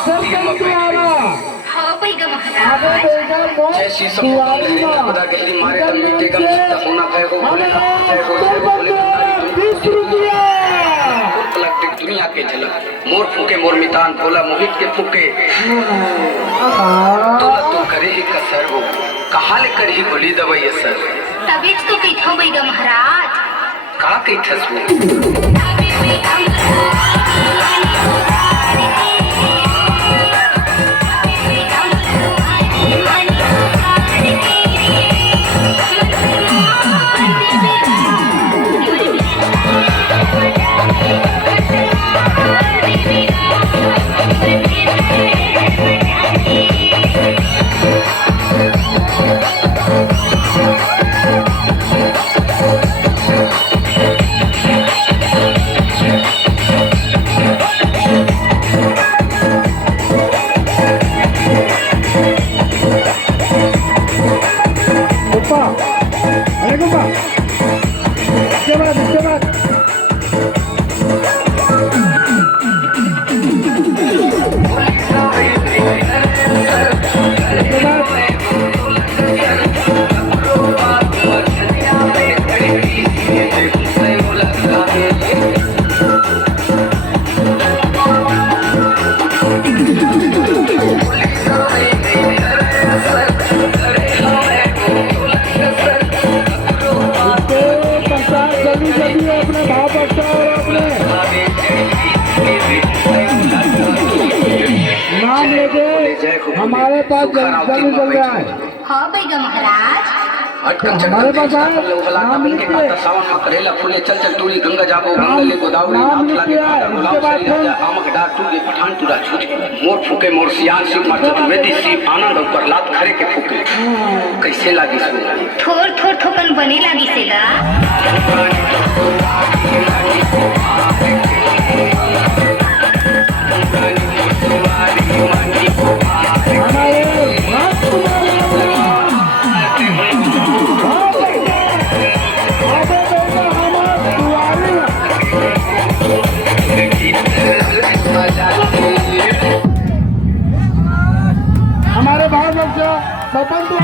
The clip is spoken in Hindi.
हाँ बaiga महाराज। जैसी सब खुदा गहरी मारे तब मिट्टी का होना भय हो पलट दुनिया के झलक मोर फूके मोर मितान बोला मोहित के फूके तो करे ही कसर हो कहा ले कर ही बोली दवाई असर तभी तो पीठो baiga महाराज का कही थसू हमारे पास जल्दी चल रहा है। हाँ baiga महाराज। हमारे पास नाम लिखिए। सावन में करेला फूले चल चल टूरी गंगा जाबो गंगले गोदावरी नाम लिखिए। उसके बाद आमक डार टूरे पठान टूरा छूट मोर फूके मोर सियान शिव मर्चत वेदी शिव आनंद ऊपर लात खरे के फूके कैसे लागी सो थोर थोर थोकन बने लागी सेगा हमारे भारत वर्ष स्वतंत्र